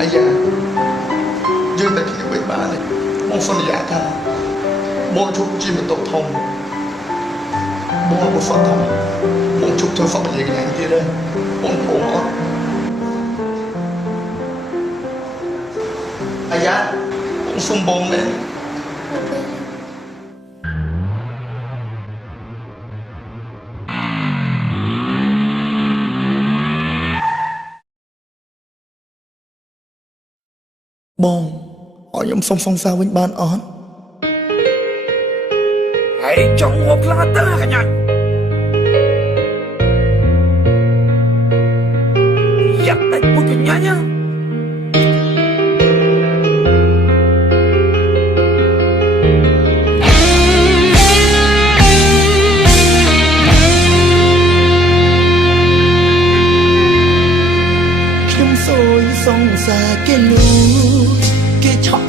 អាយ៉ាយើងតែគ្នាបីបានទេបងសន្យាថាបងជប់ជិះម៉ូតូធំបងមកហ្វឹកធំបងជប់ធ្វើហ្វឹកនិយាយយ៉ាងទៀតទេបងព្រមអត់អាយ៉ាបងសុំបងមែនបងឲ្យខ្ញុំសុំសង្សារវិញបានអត់ហើយចង់មកខ្លាទៅកញ្ញាយ៉ាប់តែពុកកញ្ញាញ៉ាខ្ញុំសួយសង្សារគេលូគេឆក់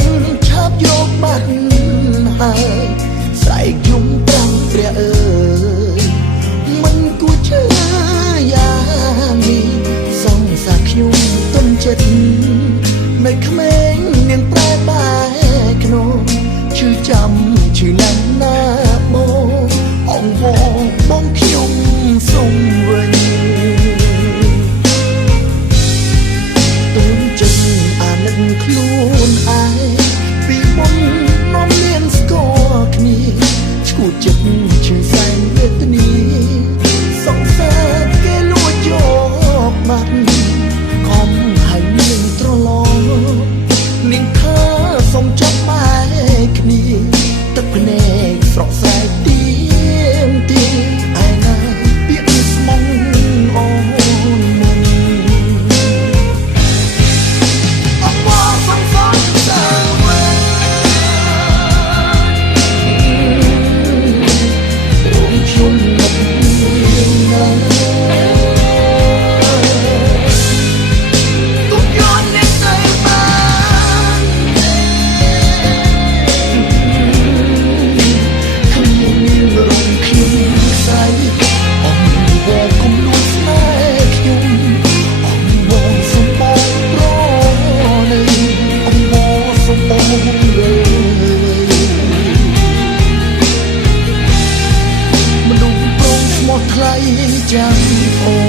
ឆាបយកបាត់ហើយស្រែកខ្ញុំប្រាំព្រះអើយមិនគួរឈឺយ៉ាងនេះសង្សារខ្ញុំទុនចិត្តនៅក្មេងនាងប្រែបែកក្នុងឈឺចាំឈឺឡើងណាបងអងវងបងខ្ញុំសុំវិញខ្លួនឯងពីមុននាំមានស្គាល់គ្នាឈួតចិត្តឈឺសែនវេទនាសង្សារគេលួចយកបាត់ខំឲ្យនាងត្រឡប់នាងថាសុំចាប់បែកគ្នាទឹកភ្នែកស្រក់ស្រែកទៀមទីឯណាពាក្យស្មងអូនមុនចាំអូ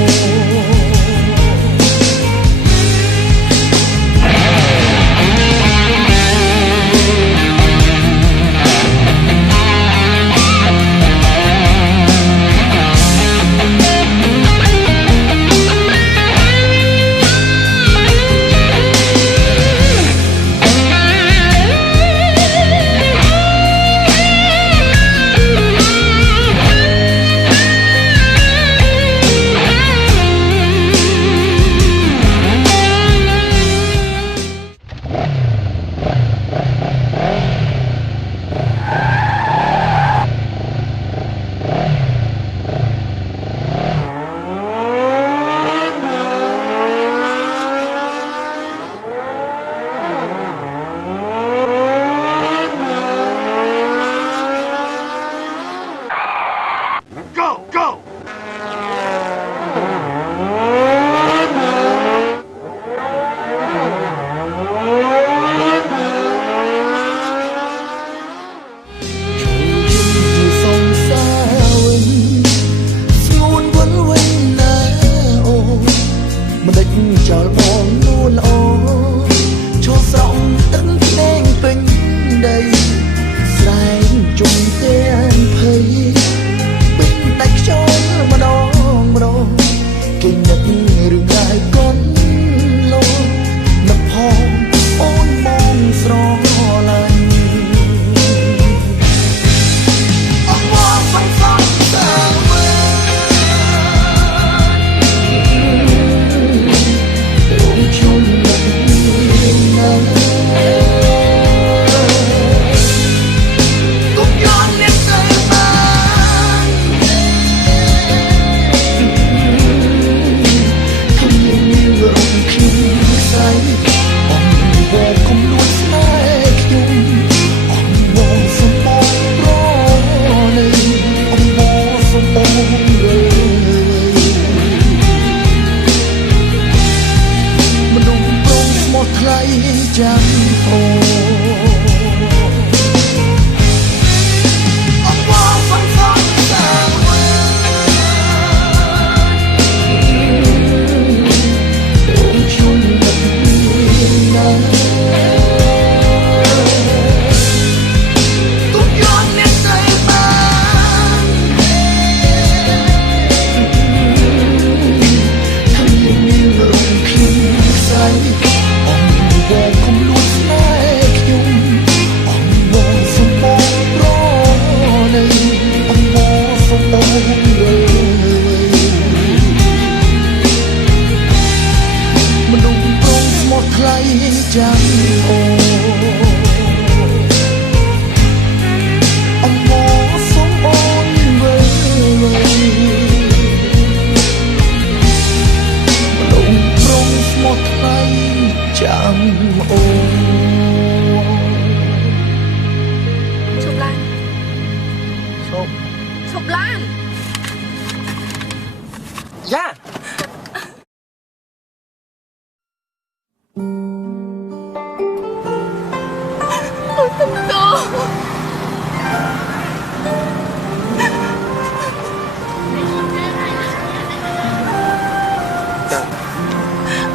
យ៉ា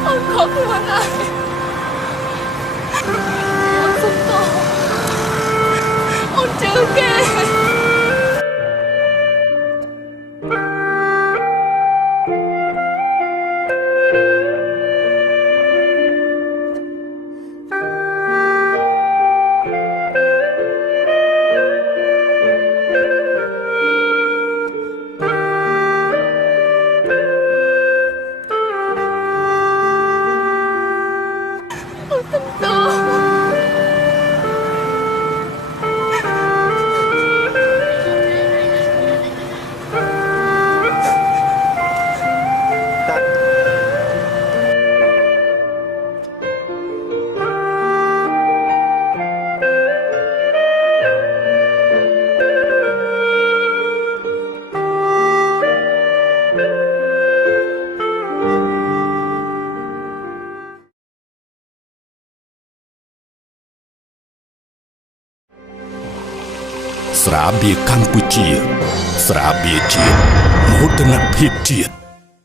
អូនខកខ្លួនហើយអូនសុំទោសអូនជឿគេ ស្រាបៀរកម្ពុជាស្រាបៀរជាតិមោទនភាពជាតិ